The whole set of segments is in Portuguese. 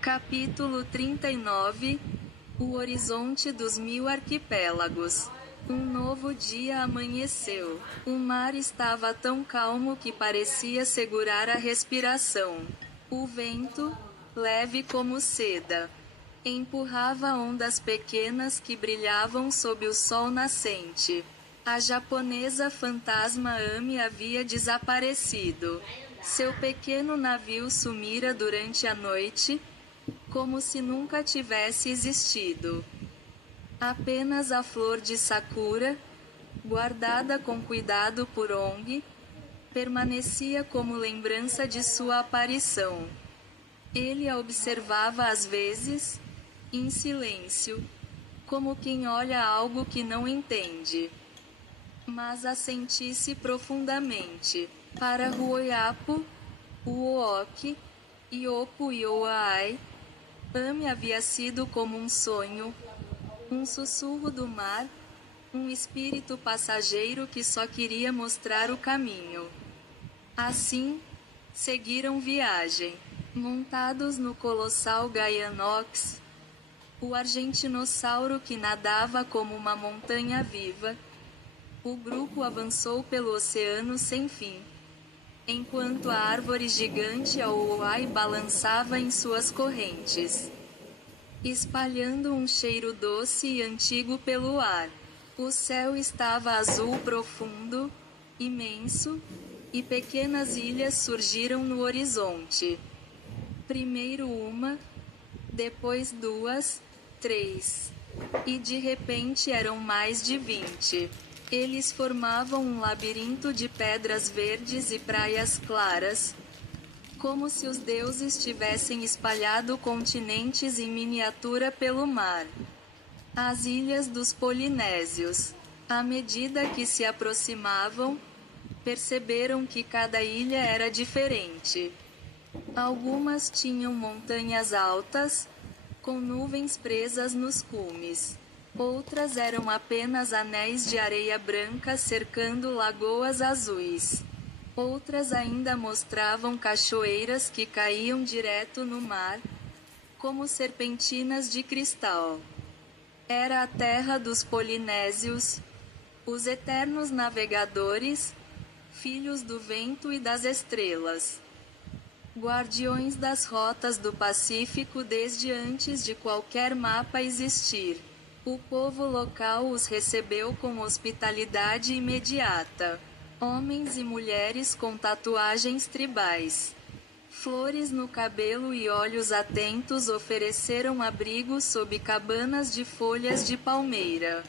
Capítulo 39 O horizonte dos 1000 arquipélagos. Um novo dia amanheceu. O mar estava tão calmo que parecia segurar a respiração. O vento, leve como seda, empurrava ondas pequenas que brilhavam sob o sol nascente. A japonesa fantasma Ami havia desaparecido. Seu pequeno navio sumira durante a noite, como se nunca tivesse existido. Apenas a flor de Sakura, guardada com cuidado por Ong, permanecia como lembrança de sua aparição. Ele a observava às vezes, em silêncio, como quem olha algo que não entende, mas a sentisse profundamente. Para Ruoyapo, Uooki, Iopo e Oaai, Ami havia sido como um sonho, um sussurro do mar, um espírito passageiro que só queria mostrar o caminho. Assim, seguiram viagem. Montados no colossal Gaianox, o argentinossauro que nadava como uma montanha viva, o grupo avançou pelo oceano sem fim, enquanto a árvore gigante Aoai balançava em suas correntes, espalhando um cheiro doce e antigo pelo ar. O céu estava azul profundo, imenso, e pequenas ilhas surgiram no horizonte. Primeiro uma, depois duas, três. E de repente eram mais de 20. Eles formavam um labirinto de pedras verdes e praias claras, como se os deuses tivessem espalhado continentes em miniatura pelo mar. As ilhas dos Polinésios. À medida que se aproximavam, perceberam que cada ilha era diferente. Algumas tinham montanhas altas, com nuvens presas nos cumes. Outras eram apenas anéis de areia branca cercando lagoas azuis. Outras ainda mostravam cachoeiras que caíam direto no mar, como serpentinas de cristal. Era a terra dos Polinésios, os eternos navegadores, filhos do vento e das estrelas, guardiões das rotas do Pacífico desde antes de qualquer mapa existir. O povo local os recebeu com hospitalidade imediata. Homens e mulheres com tatuagens tribais, flores no cabelo e olhos atentos ofereceram abrigo sob cabanas de folhas de palmeira.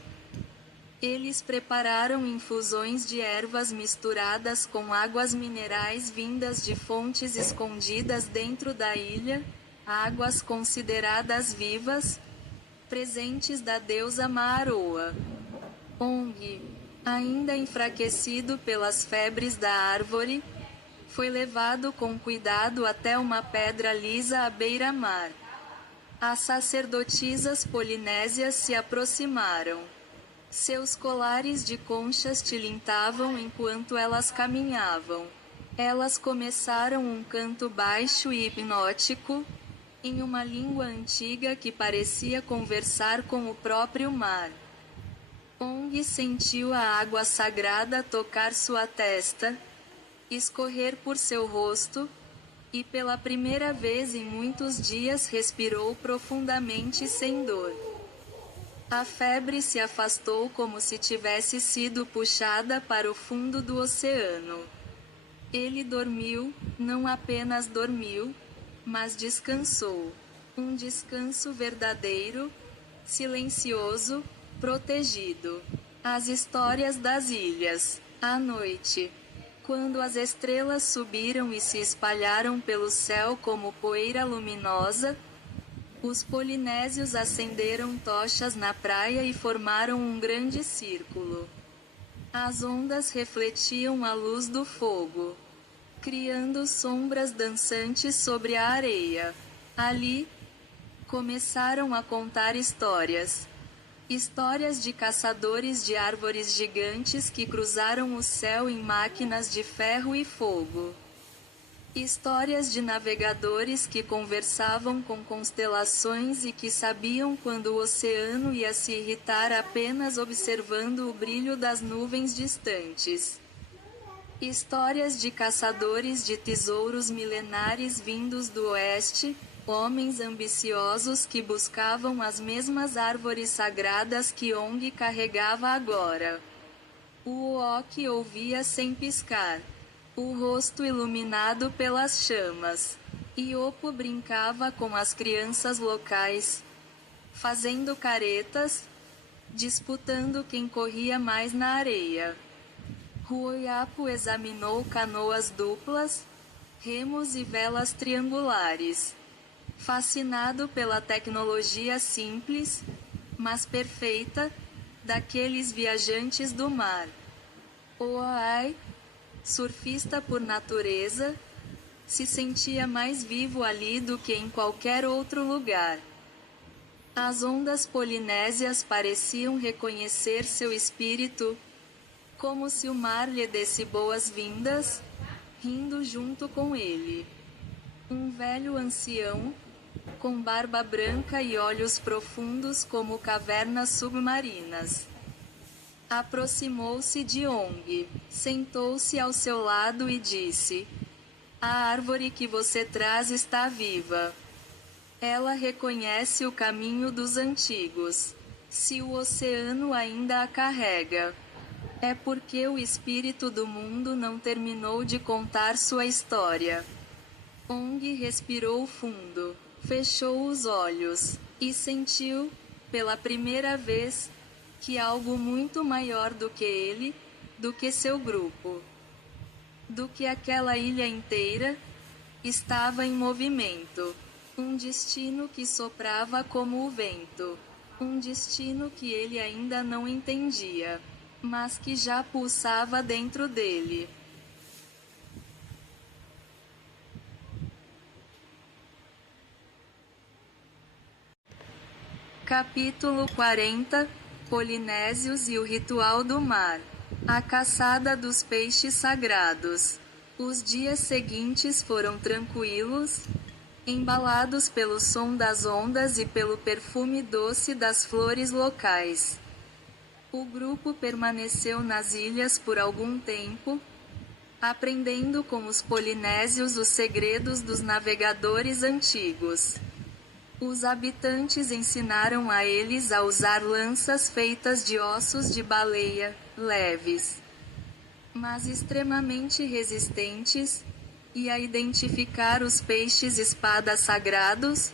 Eles prepararam infusões de ervas misturadas com águas minerais vindas de fontes escondidas dentro da ilha, águas consideradas vivas, presentes da deusa Maaroa. Ong, ainda enfraquecido pelas febres da árvore, foi levado com cuidado até uma pedra lisa à beira-mar. As sacerdotisas polinésias se aproximaram. Seus colares de conchas tilintavam enquanto elas caminhavam. Elas começaram um canto baixo e hipnótico, em uma língua antiga que parecia conversar com o próprio mar. Ong sentiu a água sagrada tocar sua testa, escorrer por seu rosto, e pela primeira vez em muitos dias respirou profundamente sem dor. A febre se afastou como se tivesse sido puxada para o fundo do oceano. Ele dormiu, não apenas dormiu, mas descansou. Um descanso verdadeiro, silencioso, protegido. As histórias das ilhas. À noite, quando as estrelas subiram e se espalharam pelo céu como poeira luminosa, os polinésios acenderam tochas na praia e formaram um grande círculo. As ondas refletiam a luz do fogo, criando sombras dançantes sobre a areia. Ali, começaram a contar histórias. Histórias de caçadores de árvores gigantes que cruzaram o céu em máquinas de ferro e fogo. Histórias de navegadores que conversavam com constelações e que sabiam quando o oceano ia se irritar apenas observando o brilho das nuvens distantes. Histórias de caçadores de tesouros milenares vindos do oeste, homens ambiciosos que buscavam as mesmas árvores sagradas que Ong carregava agora. O Uok ouvia sem piscar, o rosto iluminado pelas chamas. Iopo brincava com as crianças locais, fazendo caretas, disputando quem corria mais na areia. Ruoyapo examinou canoas duplas, remos e velas triangulares. Fascinado pela tecnologia simples, mas perfeita, daqueles viajantes do mar. Oai, surfista por natureza, se sentia mais vivo ali do que em qualquer outro lugar. As ondas polinésias pareciam reconhecer seu espírito, como se o mar lhe desse boas-vindas, rindo junto com ele. Um velho ancião, com barba branca e olhos profundos como cavernas submarinas, aproximou-se de Ong, sentou-se ao seu lado e disse: "A árvore que você traz está viva. Ela reconhece o caminho dos antigos. Se o oceano ainda a carrega, é porque o espírito do mundo não terminou de contar sua história." Ong respirou fundo, fechou os olhos, e sentiu, pela primeira vez, que algo muito maior do que ele, do que seu grupo, do que aquela ilha inteira, estava em movimento. Um destino que soprava como o vento. Um destino que ele ainda não entendia, mas que já pulsava dentro dele. Capítulo 40 – Polinésios e o Ritual do Mar. A caçada dos peixes sagrados. Os dias seguintes foram tranquilos, embalados pelo som das ondas e pelo perfume doce das flores locais. O grupo permaneceu nas ilhas por algum tempo, aprendendo com os polinésios os segredos dos navegadores antigos. Os habitantes ensinaram a eles a usar lanças feitas de ossos de baleia, leves, mas extremamente resistentes, e a identificar os peixes-espadas sagrados,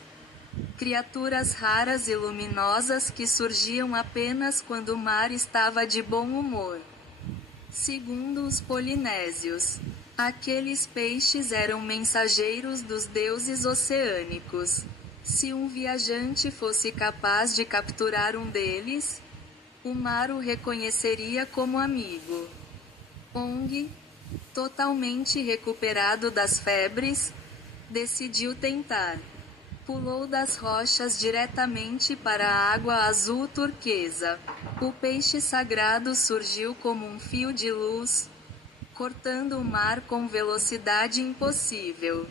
criaturas raras e luminosas que surgiam apenas quando o mar estava de bom humor. Segundo os polinésios, aqueles peixes eram mensageiros dos deuses oceânicos. Se um viajante fosse capaz de capturar um deles, o mar o reconheceria como amigo. Ong, totalmente recuperado das febres, decidiu tentar. Pulou das rochas diretamente para a água azul turquesa. O peixe sagrado surgiu como um fio de luz, cortando o mar com velocidade impossível.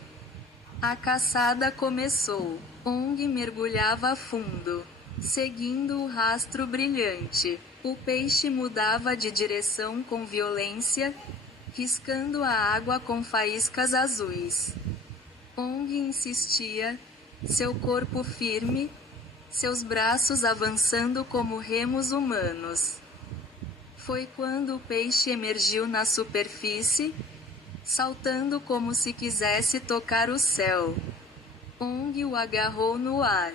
A caçada começou. Ong mergulhava fundo, seguindo o rastro brilhante. O peixe mudava de direção com violência, riscando a água com faíscas azuis. Ong insistia, seu corpo firme, seus braços avançando como remos humanos. Foi quando o peixe emergiu na superfície, saltando como se quisesse tocar o céu. Ong o agarrou no ar.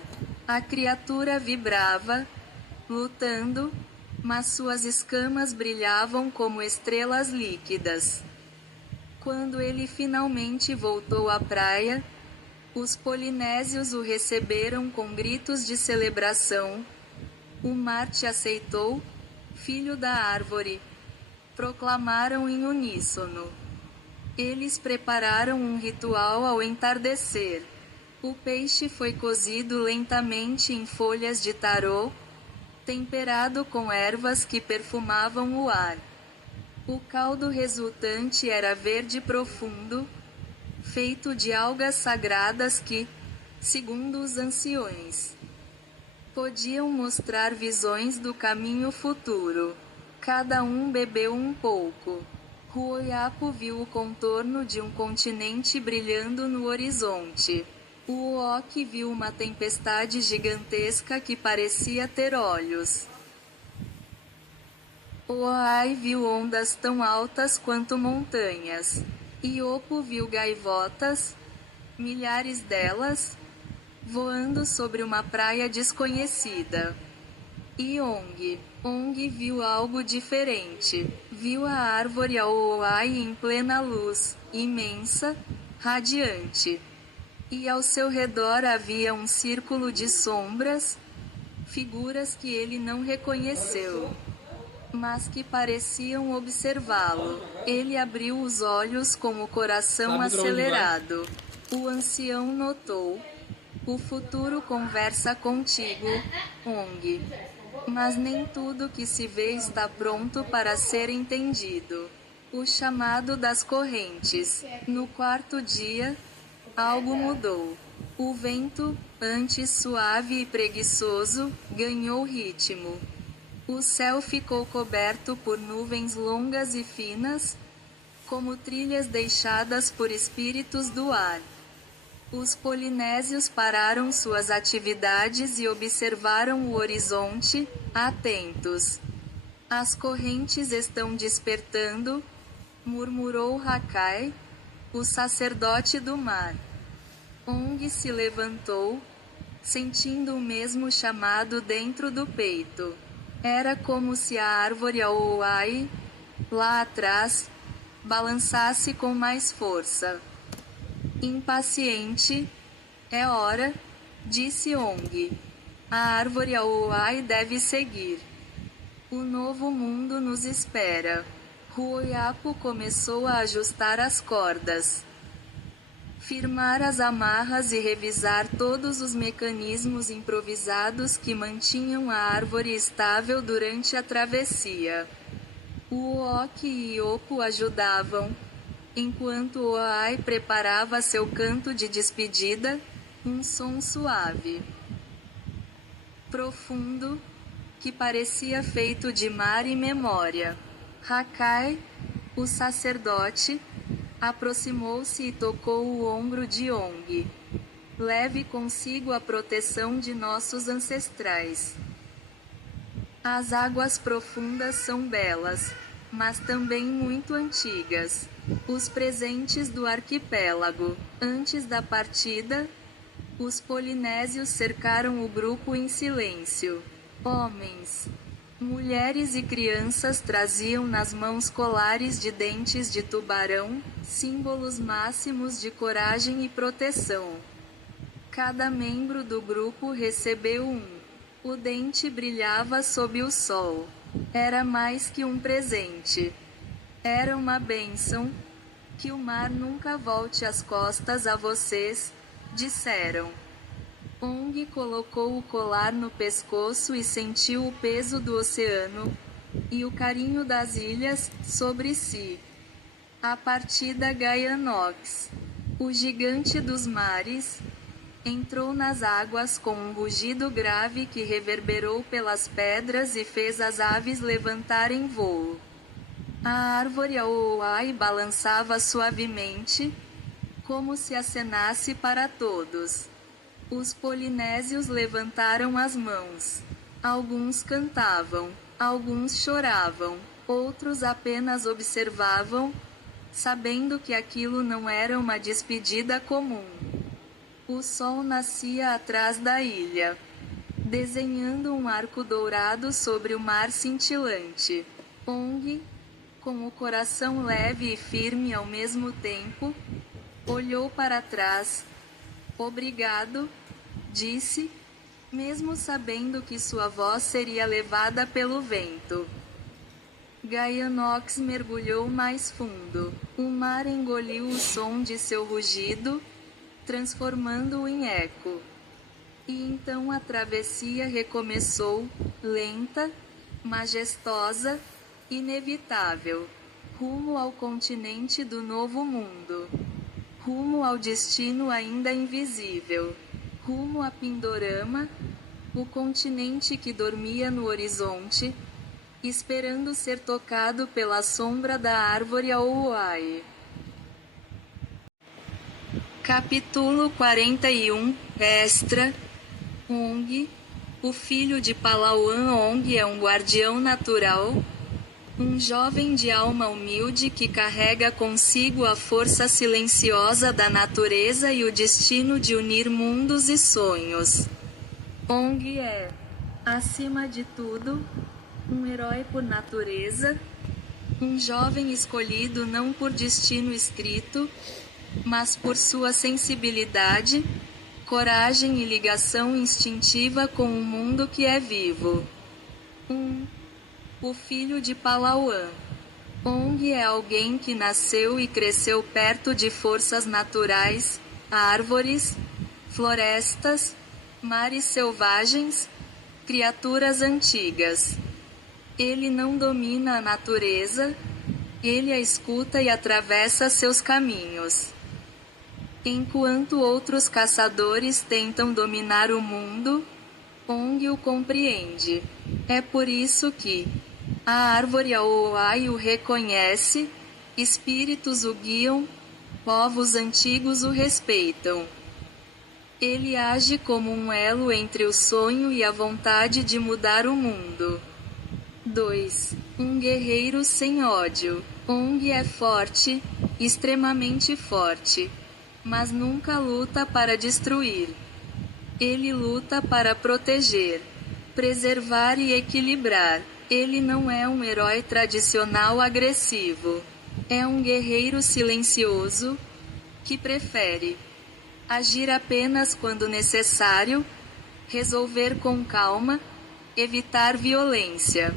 A criatura vibrava, lutando, mas suas escamas brilhavam como estrelas líquidas. Quando ele finalmente voltou à praia, os polinésios o receberam com gritos de celebração. "O mar te aceitou, filho da árvore", proclamaram em uníssono. Eles prepararam um ritual ao entardecer. O peixe foi cozido lentamente em folhas de tarô, temperado com ervas que perfumavam o ar. O caldo resultante era verde profundo, feito de algas sagradas que, segundo os anciões, podiam mostrar visões do caminho futuro. Cada um bebeu um pouco. Ruoyapo viu o contorno de um continente brilhando no horizonte. O Uoki viu uma tempestade gigantesca que parecia ter olhos. O Oai viu ondas tão altas quanto montanhas. Iopo viu gaivotas, milhares delas, voando sobre uma praia desconhecida. E Ong viu algo diferente. Viu a árvore Aoai em plena luz, imensa, radiante. E ao seu redor havia um círculo de sombras, figuras que ele não reconheceu, mas que pareciam observá-lo. Ele abriu os olhos com o coração acelerado. O ancião notou: o futuro conversa contigo, Ong. Mas nem tudo que se vê está pronto para ser entendido. O chamado das correntes. No quarto dia, algo mudou. O vento, antes suave e preguiçoso, ganhou ritmo. O céu ficou coberto por nuvens longas e finas, como trilhas deixadas por espíritos do ar. Os polinésios pararam suas atividades e observaram o horizonte, atentos. As correntes estão despertando, murmurou Hakai, o sacerdote do mar. Ong se levantou, sentindo o mesmo chamado dentro do peito. Era como se a árvore Aoai, lá atrás, balançasse com mais força. Impaciente, é hora, disse Ong. A árvore Aoai deve seguir. O novo mundo nos espera. Ruoyapo começou a ajustar as cordas, firmar as amarras e revisar todos os mecanismos improvisados que mantinham a árvore estável durante a travessia. O Uoki e Iopo ajudavam, enquanto o Oai preparava seu canto de despedida, um som suave, profundo, que parecia feito de mar e memória. Hakai, o sacerdote, aproximou-se e tocou o ombro de Ong. Leve consigo a proteção de nossos ancestrais. As águas profundas são belas, mas também muito antigas. Os presentes do arquipélago. Antes da partida, os polinésios cercaram o grupo em silêncio. Homens, mulheres e crianças traziam nas mãos colares de dentes de tubarão, símbolos máximos de coragem e proteção. Cada membro do grupo recebeu um. O dente brilhava sob o sol. Era mais que um presente. Era uma bênção. Que o mar nunca volte as costas a vocês, disseram. Ong colocou o colar no pescoço e sentiu o peso do oceano, e o carinho das ilhas, sobre si. A partida Gaianox, o gigante dos mares, entrou nas águas com um rugido grave que reverberou pelas pedras e fez as aves levantarem voo. A árvore Aoai balançava suavemente, como se acenasse para todos. Os polinésios levantaram as mãos. Alguns cantavam, alguns choravam, outros apenas observavam, sabendo que aquilo não era uma despedida comum. O sol nascia atrás da ilha, desenhando um arco dourado sobre o mar cintilante. Ong, com o coração leve e firme ao mesmo tempo, olhou para trás. Obrigado, disse, mesmo sabendo que sua voz seria levada pelo vento. Gaianox mergulhou mais fundo. O mar engoliu o som de seu rugido, transformando-o em eco. E então a travessia recomeçou, lenta, majestosa, inevitável, rumo ao continente do Novo Mundo. rumo ao destino ainda invisível, rumo a Pindorama, o continente que dormia no horizonte, esperando ser tocado pela sombra da árvore Auai. Capítulo 41 Extra Ong, o filho de Palauan. Ong é um guardião natural, um jovem de alma humilde que carrega consigo a força silenciosa da natureza e o destino de unir mundos e sonhos. Ong é, acima de tudo, um herói por natureza, um jovem escolhido não por destino escrito, mas por sua sensibilidade, coragem e ligação instintiva com o mundo que é vivo. O filho de Palauan. Ong é alguém que nasceu e cresceu perto de forças naturais, árvores, florestas, mares selvagens, criaturas antigas. Ele não domina a natureza, ele a escuta e atravessa seus caminhos. Enquanto outros caçadores tentam dominar o mundo, Ong o compreende. É por isso que a árvore Auai o reconhece, espíritos o guiam, povos antigos o respeitam. Ele age como um elo entre o sonho e a vontade de mudar o mundo. 2. Um guerreiro sem ódio. Ong é forte, extremamente forte, mas nunca luta para destruir. Ele luta para proteger, preservar e equilibrar. Ele não é um herói tradicional agressivo. É um guerreiro silencioso, que prefere agir apenas quando necessário, resolver com calma, evitar violência.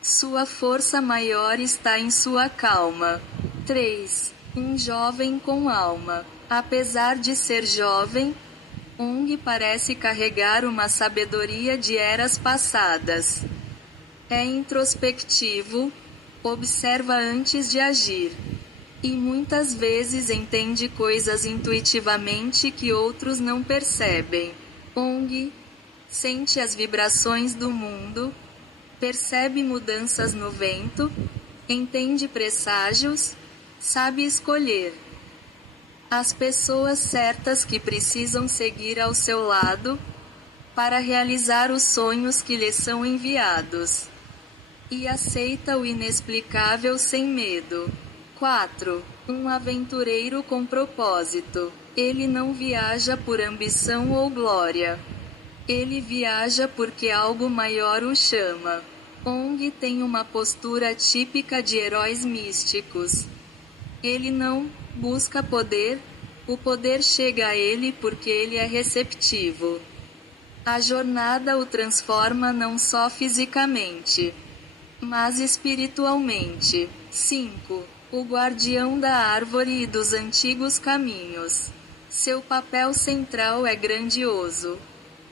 Sua força maior está em sua calma. 3. Um jovem com alma. Apesar de ser jovem, Ong parece carregar uma sabedoria de eras passadas. É introspectivo, observa antes de agir, e muitas vezes entende coisas intuitivamente que outros não percebem. Ong sente as vibrações do mundo, percebe mudanças no vento, entende presságios, sabe escolher as pessoas certas que precisam seguir ao seu lado, para realizar os sonhos que lhe são enviados. E aceita o inexplicável sem medo. 4. Um aventureiro com propósito. Ele não viaja por ambição ou glória. Ele viaja porque algo maior o chama. Ong tem uma postura típica de heróis místicos. Ele não busca poder, o poder chega a ele porque ele é receptivo. A jornada o transforma não só fisicamente, mas espiritualmente. 5. O guardião da árvore e dos antigos caminhos. Seu papel central é grandioso.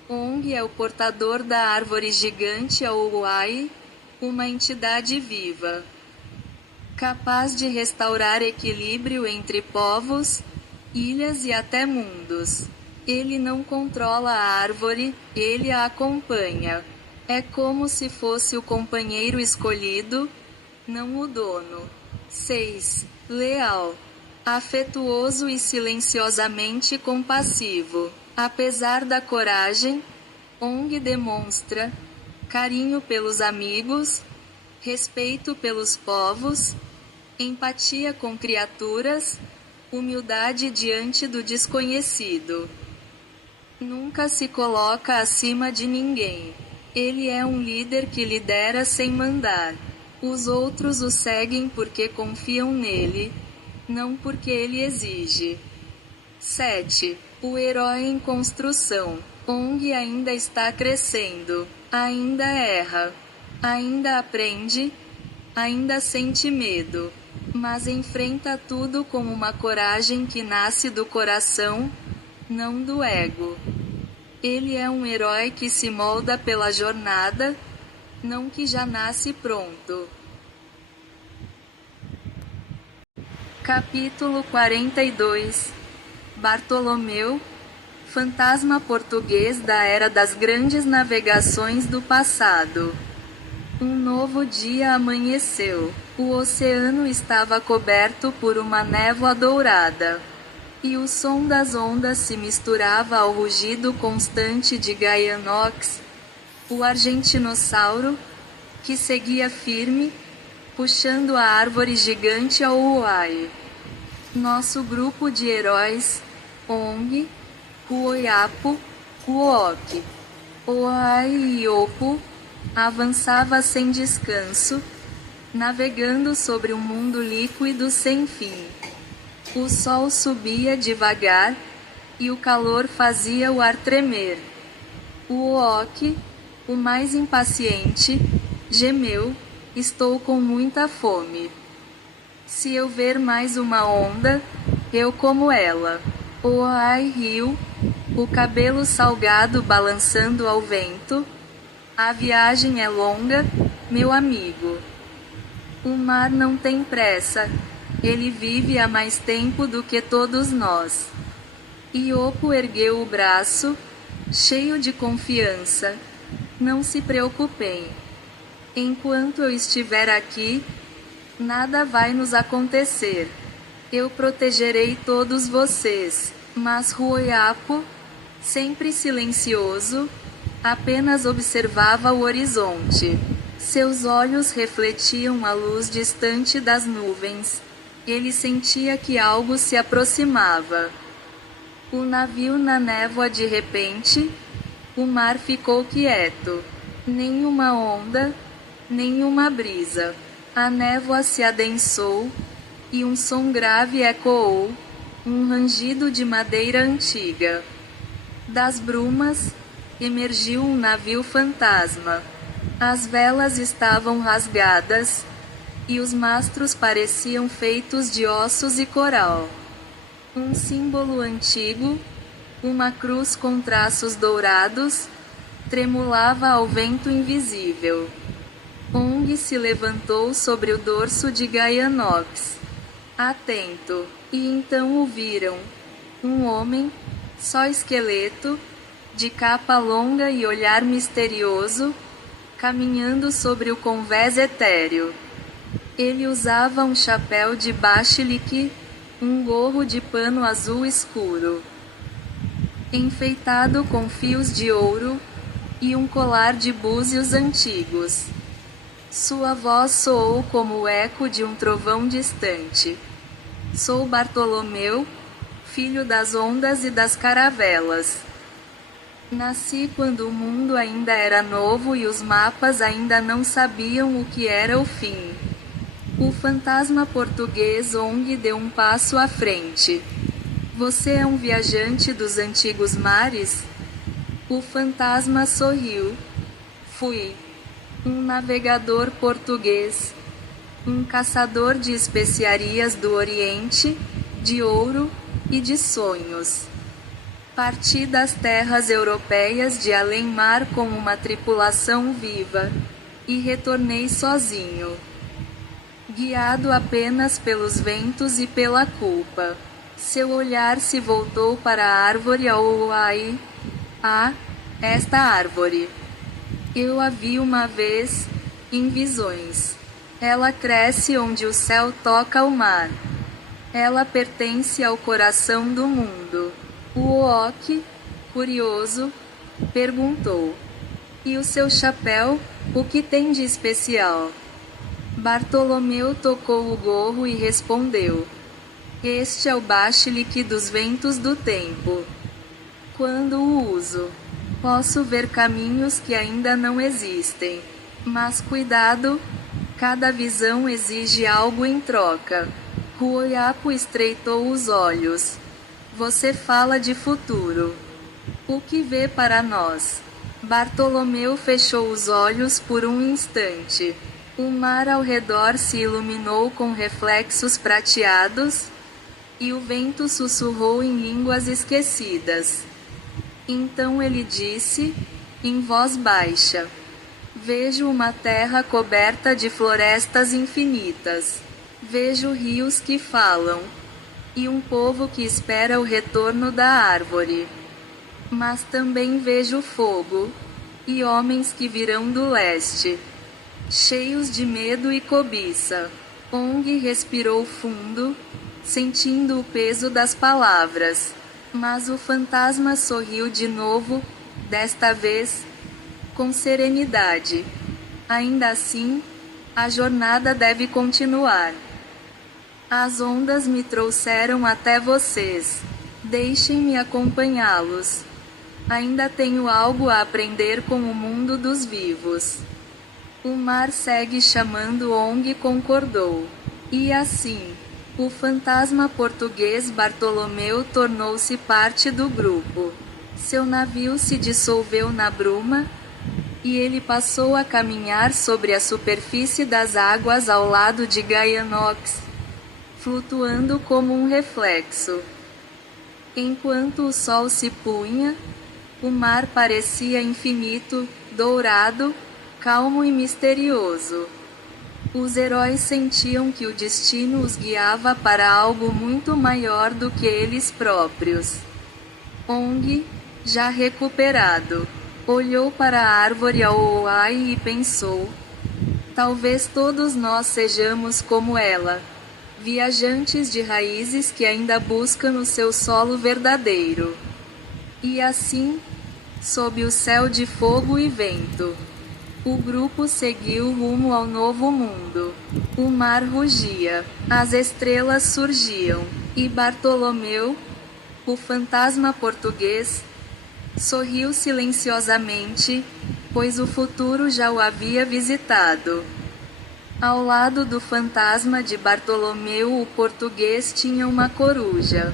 Ong é o portador da árvore gigante Auai, uma entidade viva, capaz de restaurar equilíbrio entre povos, ilhas e até mundos. Ele não controla a árvore, ele a acompanha. É como se fosse o companheiro escolhido, não o dono. 6. Leal. Afetuoso e silenciosamente compassivo. Apesar da coragem, Ong demonstra carinho pelos amigos, respeito pelos povos, empatia com criaturas, humildade diante do desconhecido. Nunca se coloca acima de ninguém. Ele é um líder que lidera sem mandar. Os outros o seguem porque confiam nele, não porque ele exige. 7. O herói em construção. Ong ainda está crescendo, ainda erra, ainda aprende, ainda sente medo, mas enfrenta tudo com uma coragem que nasce do coração, não do ego. Ele é um herói que se molda pela jornada, não que já nasce pronto. Capítulo 42. Bartolomeu, fantasma português da era das grandes navegações do passado. Um novo dia amanheceu. O oceano estava coberto por uma névoa dourada. E o som das ondas se misturava ao rugido constante de Gaianox, o argentinossauro, que seguia firme, puxando a árvore gigante ao uai. Nosso grupo de heróis, Ong, Huoyapo, Huoki, Oai e Opo, avançava sem descanso, navegando sobre um mundo líquido sem fim. O sol subia devagar, e o calor fazia o ar tremer. O Oki, o mais impaciente, gemeu: estou com muita fome. Se eu ver mais uma onda, eu como ela. O Ai riu, o cabelo salgado balançando ao vento. A viagem é longa, meu amigo. O mar não tem pressa, ele vive há mais tempo do que todos nós. Iopo ergueu o braço, cheio de confiança. Não se preocupem. Enquanto eu estiver aqui, nada vai nos acontecer. Eu protegerei todos vocês. Mas Huoyapo, sempre silencioso, apenas observava o horizonte. Seus olhos refletiam a luz distante das nuvens. Ele sentia que algo se aproximava. O navio na névoa de repente, o mar ficou quieto. Nenhuma onda, nenhuma brisa. A névoa se adensou, e um som grave ecoou, um rangido de madeira antiga. Das brumas, emergiu um navio fantasma. As velas estavam rasgadas, e os mastros pareciam feitos de ossos e coral. Um símbolo antigo, uma cruz com traços dourados, tremulava ao vento invisível. Ong se levantou sobre o dorso de Gaianox, atento, e então o viram. Um homem, só esqueleto, de capa longa e olhar misterioso, caminhando sobre o convés etéreo. Ele usava um chapéu de bachelique, um gorro de pano azul escuro, enfeitado com fios de ouro, e um colar de búzios antigos. Sua voz soou como o eco de um trovão distante. Sou Bartolomeu, filho das ondas e das caravelas. Nasci quando o mundo ainda era novo e os mapas ainda não sabiam o que era o fim. O fantasma português Ong deu um passo à frente. Você é um viajante dos antigos mares? O fantasma sorriu. Fui um navegador português, um caçador de especiarias do Oriente, de ouro e de sonhos. Parti das terras europeias de além-mar com uma tripulação viva, e retornei sozinho, guiado apenas pelos ventos e pela culpa. Seu olhar se voltou para a árvore ao uai. Ah, esta árvore. Eu a vi uma vez, em visões. Ela cresce onde o céu toca o mar. Ela pertence ao coração do mundo. O Oki, curioso, perguntou: e o seu chapéu, o que tem de especial? Bartolomeu tocou o gorro e respondeu: este é o bachelique dos ventos do tempo. Quando o uso, posso ver caminhos que ainda não existem. Mas cuidado, cada visão exige algo em troca. Huoyapo estreitou os olhos. Você fala de futuro. O que vê para nós? Bartolomeu fechou os olhos por um instante. O mar ao redor se iluminou com reflexos prateados, e o vento sussurrou em línguas esquecidas. Então ele disse, em voz baixa: vejo uma terra coberta de florestas infinitas. Vejo rios que falam, e um povo que espera o retorno da árvore. Mas também vejo fogo, e homens que virão do leste, cheios de medo e cobiça. Ong respirou fundo, sentindo o peso das palavras. Mas o fantasma sorriu de novo, desta vez, com serenidade. Ainda assim, a jornada deve continuar. As ondas me trouxeram até vocês. Deixem-me acompanhá-los. Ainda tenho algo a aprender com o mundo dos vivos. O mar segue chamando, Ong concordou. E assim, o fantasma português Bartolomeu tornou-se parte do grupo. Seu navio se dissolveu na bruma, e ele passou a caminhar sobre a superfície das águas ao lado de Gaianox, flutuando como um reflexo. Enquanto o sol se punha, o mar parecia infinito, dourado, calmo e misterioso. Os heróis sentiam que o destino os guiava para algo muito maior do que eles próprios. Ong, já recuperado, olhou para a árvore Aoai e pensou: talvez todos nós sejamos como ela, viajantes de raízes que ainda buscam o seu solo verdadeiro. E assim, sob o céu de fogo e vento, o grupo seguiu rumo ao novo mundo. O mar rugia, as estrelas surgiam, e Bartolomeu, o fantasma português, sorriu silenciosamente, pois o futuro já o havia visitado. Ao lado do fantasma de Bartolomeu, o português tinha uma coruja.